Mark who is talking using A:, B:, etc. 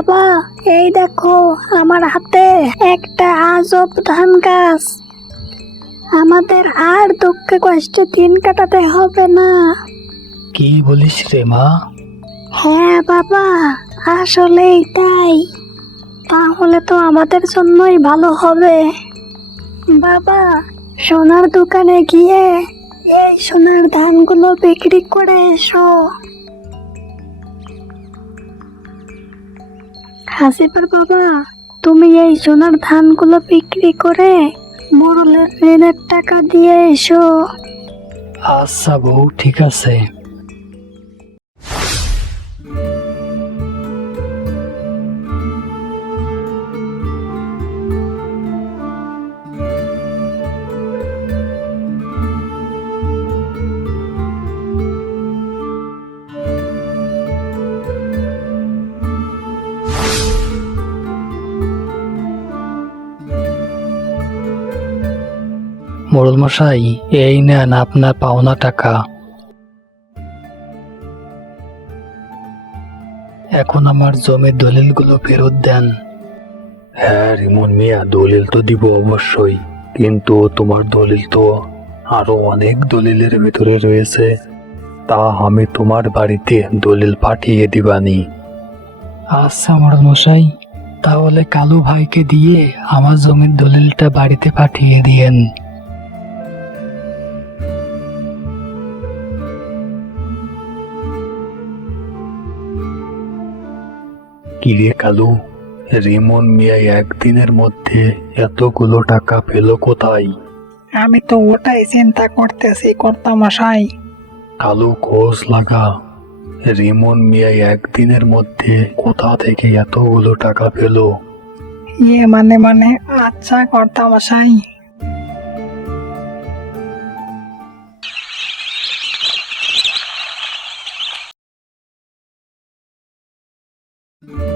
A: বাবা এই দেখো আমার হাতে একটা আজব ধান গাছ। আমাদের আর দুঃখে কষ্টে দিন কাটাতে হবে না।
B: কি বলিস রে মা?
A: হ্যাঁ বাবা আসলেই তাই। তাহলে তো আমাদের জন্যই ভালো হবে। বাবা সোনার দোকানে গিয়ে এই সোনার ধানগুলো বিক্রি করে এসো। হাসিবার বাবা, তুমি এই সোনার ধানগুলো বিক্রি করে বড় ঋণের টাকা দিয়ে এসো।
B: আচ্ছা বউ, ঠিক আছে। মোড়ল মশাই এই নেন আপনার পাওনা টাকা। এখন আমার জমির দলিলগুলো ফেরত দেন। হ্যাঁ রিমন মিয়া দলিল তো দিব অবশ্যই। কিন্তু তোমার দলিল তো আরও অনেক দলিলের ভিতরে রয়েছে। তা আমি তোমার বাড়িতে দলিল পাঠিয়ে দিবানি। আচ্ছা মোড়ল মশাই তাহলে কালু ভাইকে দিয়ে আমার জমির দলিলটা বাড়িতে পাঠিয়ে দিয়েন। কিরে কালু? রিমন মিয়া একদিনের মধ্যে এতগুলো টাকা পেল কোথায়?
C: আমি তো ওটাই চিন্তা করতেছি কর্তা মশাই
B: কালু খোঁজ লাগা। রিমন মিয়া একদিনের মধ্যে কোথা থেকে এতগুলো টাকা পেল?
C: ইয়ে মানে মানে আচ্ছা কর্তা মশাই
B: রিমন